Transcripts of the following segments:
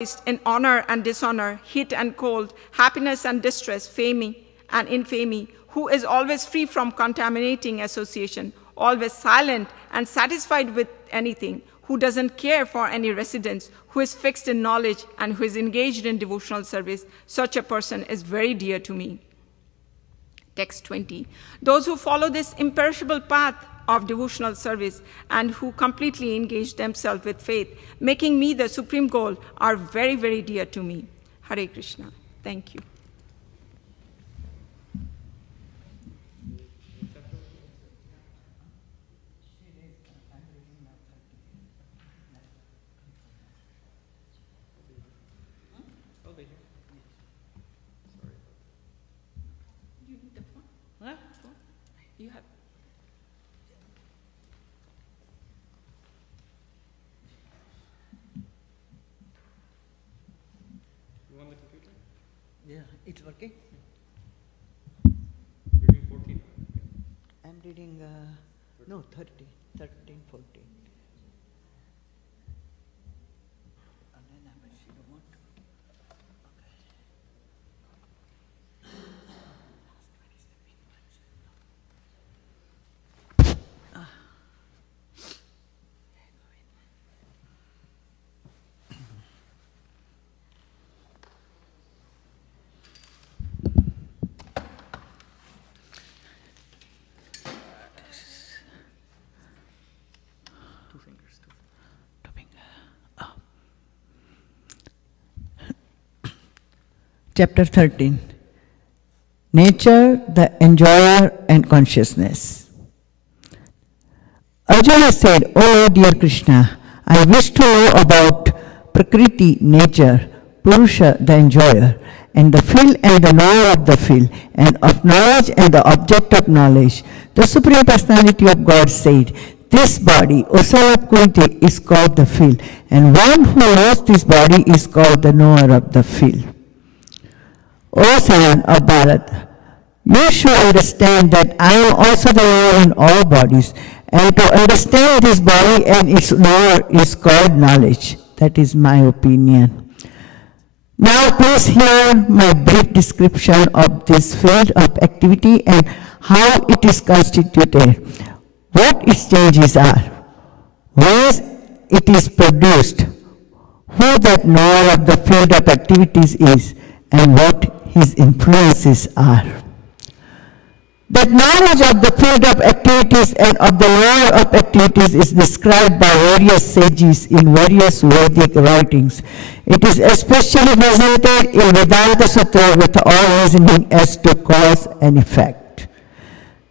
in honor and dishonor, heat and cold, happiness and distress, fame and infamy, who is always free from contaminating association, always silent and satisfied with anything, who doesn't care for any residence, who is fixed in knowledge and who is engaged in devotional service, such a person is very dear to me. Text 20. Those who follow this imperishable path of devotional service and who completely engage themselves with faith, making me the supreme goal, are very, very dear to me. Hare Krishna. Thank you. You have. You on the computer? Yeah, it's working. You're doing 14. I'm reading, no, 13, 14. Chapter 13. Nature, the enjoyer and consciousness. Arjuna said, "Oh dear Krishna, I wish to know about Prakriti, nature, Purusha, the enjoyer, and the field and the knower of the field, and of knowledge and the object of knowledge." The Supreme Personality of God said, "This body, O son of Kunti, is called the field, and one who knows this body is called the knower of the field." O son of Bharat, you should understand that I am also the knower in all bodies, and to understand this body and its knower is called knowledge. That is my opinion. Now please hear my brief description of this field of activity and how it is constituted, what its changes are, where it is produced, who that knower of the field of activities is, and what his influences are. That knowledge of the field of activities and of the knower of activities is described by various sages in various Vedic writings. It is especially presented in Vedanta Sutra with all reasoning as to cause and effect.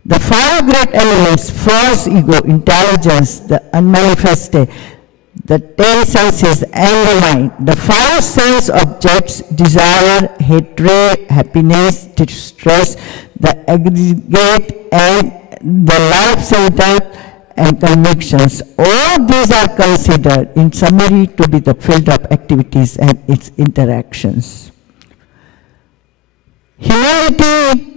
The five great elements, false ego, intelligence, the unmanifested, the 10 senses and the mind, the five sense objects, desire, hatred, happiness, distress, the aggregate and the life center and convictions, all these are considered in summary to be the field of activities and its interactions. Humility,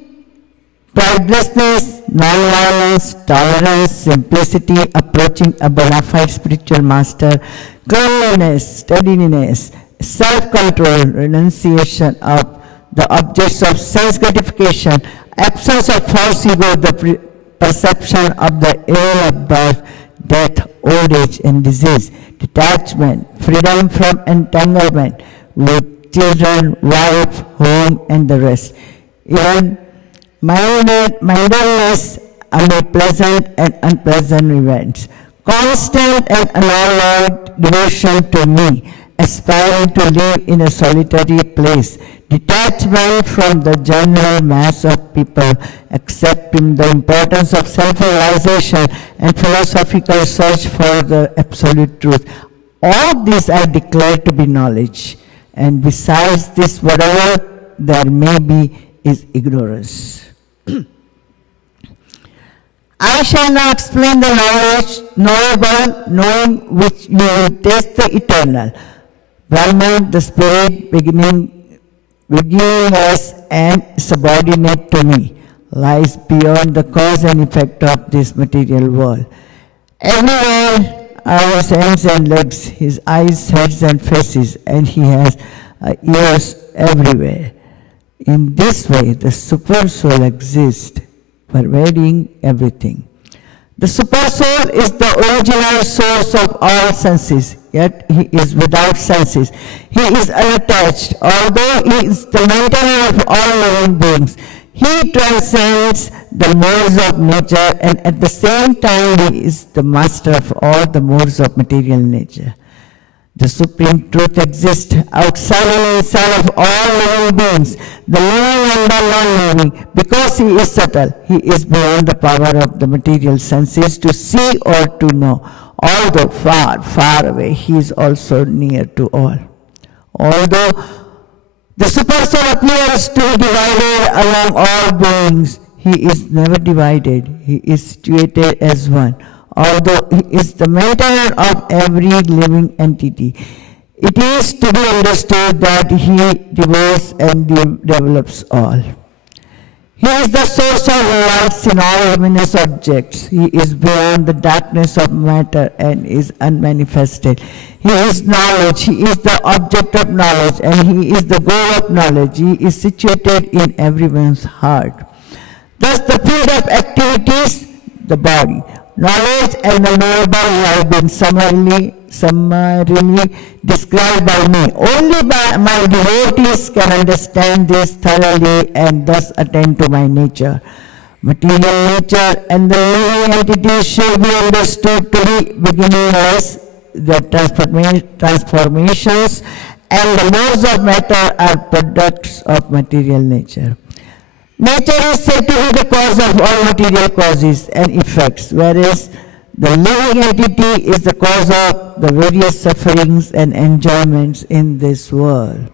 pridelessness, non-violence, tolerance, simplicity, approaching a bona fide spiritual master, cleanliness, steadiness, self-control, renunciation of the objects of sense gratification, absence of false ego, the perception of the ill of birth, death, old age, and disease, detachment, freedom from entanglement with children, wife, home, and the rest. Even mindfulness amid pleasant and unpleasant events, constant and unalloyed devotion to me, aspiring to live in a solitary place, detachment from the general mass of people, accepting the importance of self-realization and philosophical search for the absolute truth. All these I declare to be knowledge, and besides this, whatever there may be is ignorance. I shall now explain the knowledge, knowable, knowing which you will taste the eternal. Brahman, the spirit, beginningless and subordinate to me, lies beyond the cause and effect of this material world. Everywhere are his hands and legs, his eyes, heads and faces, and he has ears everywhere. In this way, the super soul exists, pervading everything. The super soul is the original source of all senses, yet he is without senses. He is unattached, although he is the maintainer of all living beings. He transcends the modes of nature, and at the same time he is the master of all the modes of material nature. The supreme truth exists outside and inside of all living beings, the living and the non-living. Because he is subtle, he is beyond the power of the material senses to see or to know. Although far, far away, he is also near to all. Although the super soul appears to be divided among all beings, he is never divided. He is situated as one. Although he is the maintainer of every living entity, it is to be understood that he devotes and develops all. He is the source of lights in all luminous objects. He is beyond the darkness of matter and is unmanifested. He is knowledge. He is the object of knowledge, and he is the goal of knowledge. He is situated in everyone's heart. Thus, the field of activities, the body, knowledge and the knowable have been summarily described by me. Only my devotees can understand this thoroughly and thus attain to my nature. Material nature and the living entity should be understood to be beginningless. The transformations and the modes of matter are products of material nature. Nature is said to be the cause of all material causes and effects, whereas the living entity is the cause of the various sufferings and enjoyments in this world.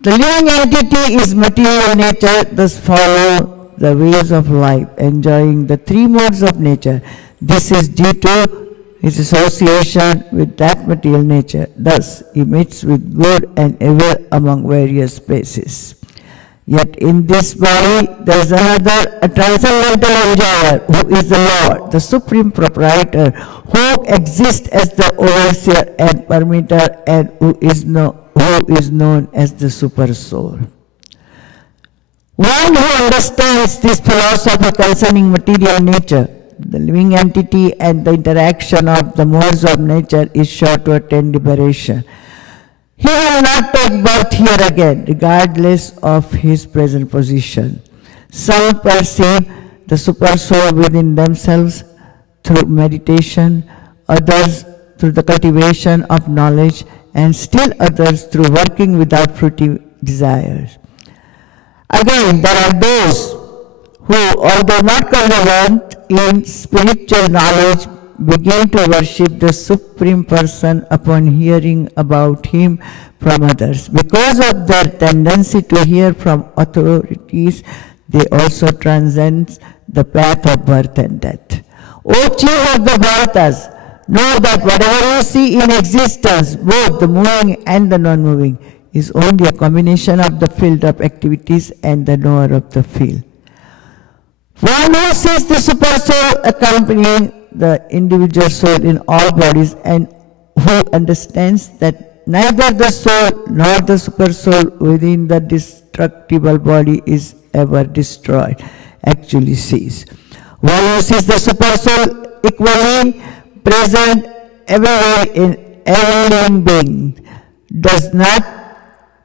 The living entity is material nature, thus follow the ways of life, enjoying the three modes of nature. This is due to his association with that material nature. Thus, he meets with good and evil among various places. Yet in this body there is another, a transcendental enjoyer, who is the Lord, the supreme proprietor, who exists as the overseer and permitter, and who is known as the super soul. One who understands this philosophy concerning material nature, the living entity, and the interaction of the modes of nature is sure to attain liberation. He will not take birth here again, regardless of his present position. Some perceive the super soul within themselves through meditation, others through the cultivation of knowledge, and still others through working without fruitive desires. Again, there are those who, although not conversant in spiritual knowledge, begin to worship the Supreme Person upon hearing about him from others. Because of their tendency to hear from authorities, they also transcend the path of birth and death. O chief of the Bharatas, know that whatever you see in existence, both the moving and the non-moving, is only a combination of the field of activities and the knower of the field. One who sees the super soul accompanying the individual soul in all bodies, and who understands that neither the soul nor the super soul within the destructible body is ever destroyed, actually sees. One who sees the super soul equally present everywhere in every living being does not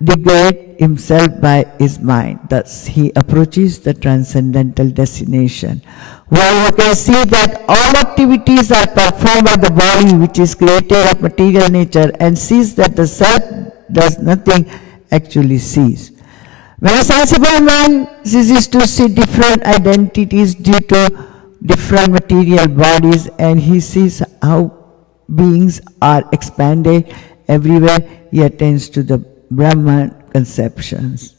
degrade himself by his mind. Thus he approaches the transcendental destination. While you can see that all activities are performed by the body which is created of material nature, and sees that the self does nothing, actually sees. When a sensible man ceases to see different identities due to different material bodies, and he sees how beings are expanded everywhere, he attains to the Brahman conceptions.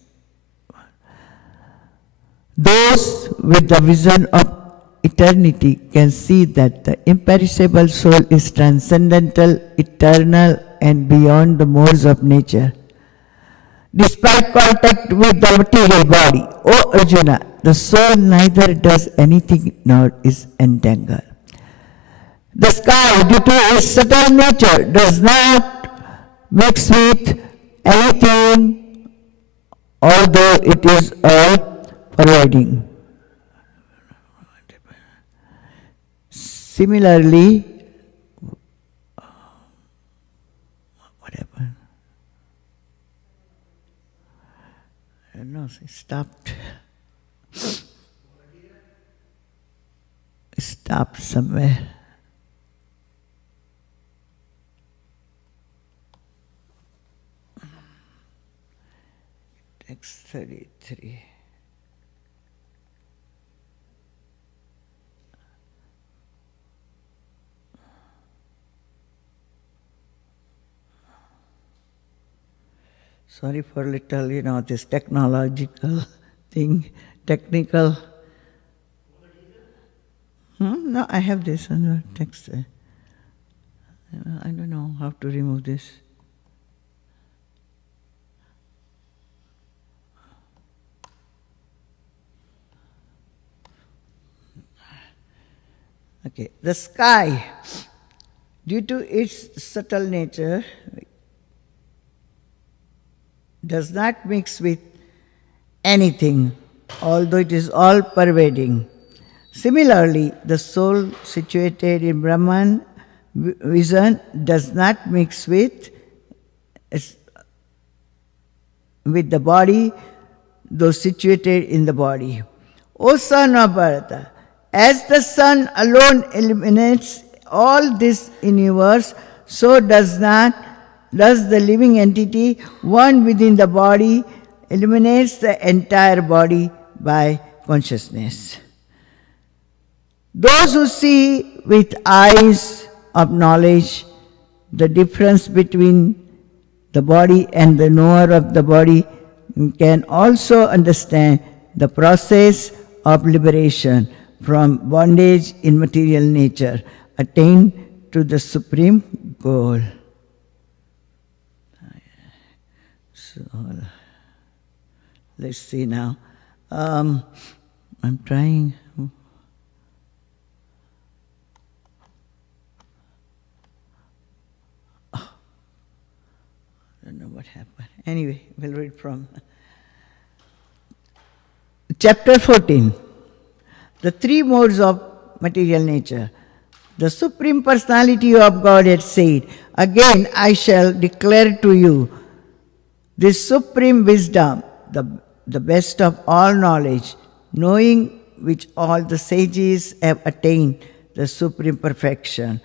Those with the vision of eternity can see that the imperishable soul is transcendental, eternal, and beyond the modes of nature. Despite contact with the material body, O Arjuna, the soul neither does anything nor is entangled. The sky, due to its subtle nature, does not mix with anything, although it is all pervading. Similarly, what happened? I don't know, it stopped. It stopped somewhere. Text 33. Sorry for little, this technological thing, technical. No, I have this on the text. I don't know how to remove this. Okay, the sky, due to its subtle nature, does not mix with anything, although it is all pervading. Similarly, the soul situated in Brahman vision does not mix with the body, though situated in the body. O son of Bharata, as the sun alone illuminates all this universe, so does the living entity, one within the body, illuminates the entire body by consciousness. Those who see with eyes of knowledge the difference between the body and the knower of the body can also understand the process of liberation from bondage in material nature, attain to the supreme goal. So, let's see now. I'm trying. I don't know what happened. Anyway, we'll read from chapter 14. The three modes of material nature. The Supreme Personality of Godhead said, "Again I shall declare to you this supreme wisdom, the best of all knowledge, knowing which all the sages have attained the supreme perfection.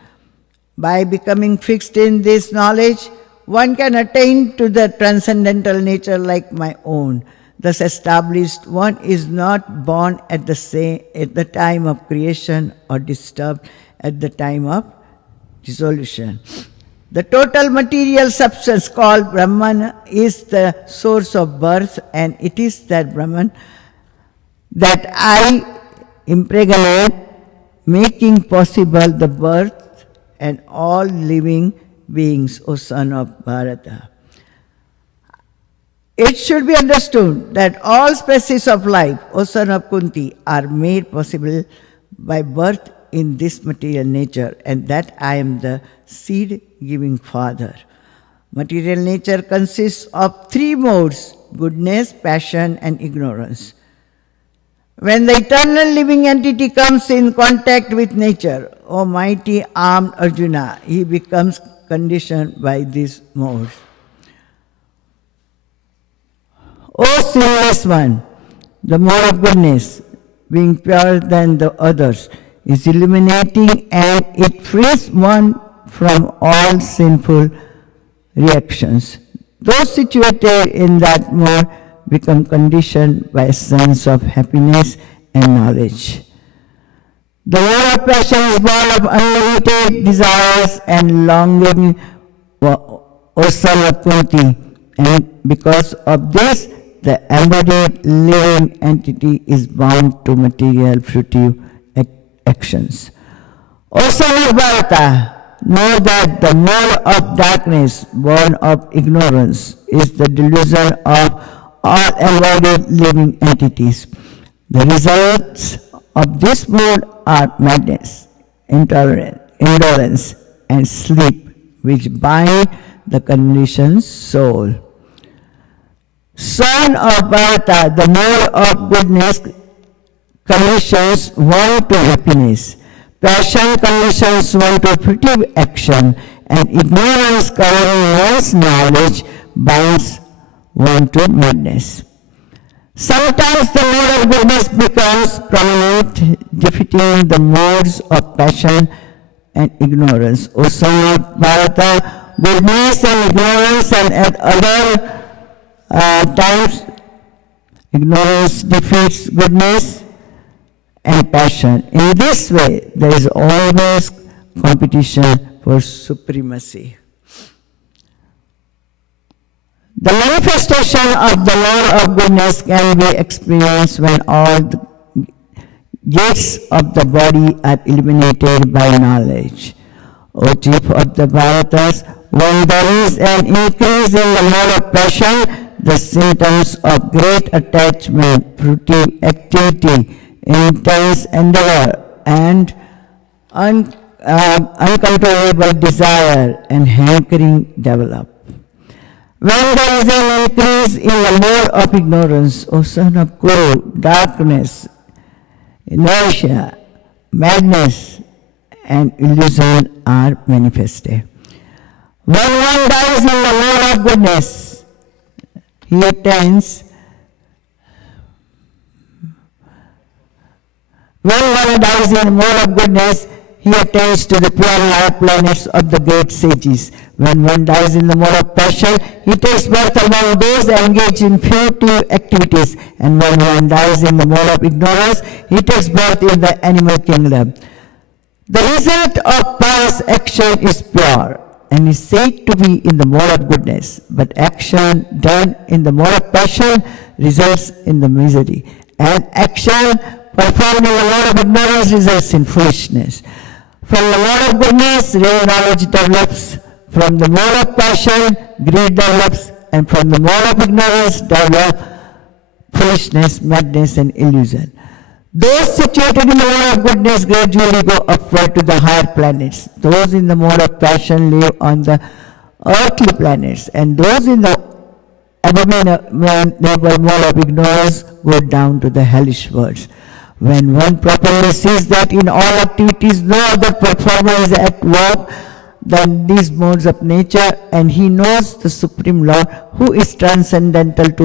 By becoming fixed in this knowledge, one can attain to the transcendental nature like my own. Thus established, one is not born at the time of creation or disturbed at the time of dissolution. The total material substance called Brahman is the source of birth, and it is that Brahman that I impregnate, making possible the birth and all living beings, O son of Bharata. It should be understood that all species of life, O son of Kunti, are made possible by birth in this material nature, and that I am the seed-giving father. Material nature consists of three modes: goodness, passion, and ignorance. When the eternal living entity comes in contact with nature, O mighty armed Arjuna, he becomes conditioned by these modes. O sinless one, the mode of goodness, being purer than the others, is illuminating, and it frees one from all sinful reactions. Those situated in that mode become conditioned by a sense of happiness and knowledge. The mode of passion is born of unlimited desires and longing, O son of Kunti, and because of this, the embodied living entity is bound to material fruitive actions. O son of Bharata, know that the mode of darkness, born of ignorance, is the delusion of all embodied living entities. The results of this mode are madness, intolerance, indolence, and sleep, which bind the conditioned soul. Son of Bharata, the mode of goodness conditions one to happiness, passion conditions one to fruitive action, and ignorance covering one's knowledge binds one to madness. Sometimes the mode of goodness becomes prominent, defeating the modes of passion and ignorance. O son of Bharata, goodness and ignorance, and at other times ignorance defeats goodness and passion. In this way, there is always competition for supremacy. The manifestation of the law of goodness can be experienced when all the gates of the body are eliminated by knowledge. O chief of the Bharatas, when there is an increase in the mode of passion, the symptoms of great attachment, fruitive activity, intense endeavor, and uncontrollable desire and hankering develop. When there is an increase in the mode of ignorance, O son of Kuru, darkness, inertia, madness, and illusion are manifested. When one dies in the mode of goodness, he attains. When one dies in the mode of goodness, he attains to the pure light planets of the great sages. When one dies in the mode of passion, he takes birth among those engaged in futile activities. And when one dies in the mode of ignorance, he takes birth in the animal kingdom. The result of pious action is pure and is said to be in the mode of goodness, but action done in the mode of passion results in the misery, and action performed in the mode of ignorance results in foolishness. From the mode of goodness, real knowledge develops. From the mode of passion, greed develops. And from the mode of ignorance develop foolishness, madness, and illusion. Those situated in the mode of goodness gradually go upward to the higher planets. Those in the mode of passion live on the earthly planets. And those in the abominable mode of ignorance go down to the hellish worlds. When one properly sees that in all activities no other performer is at work than these modes of nature, and he knows the Supreme Lord who is transcendental to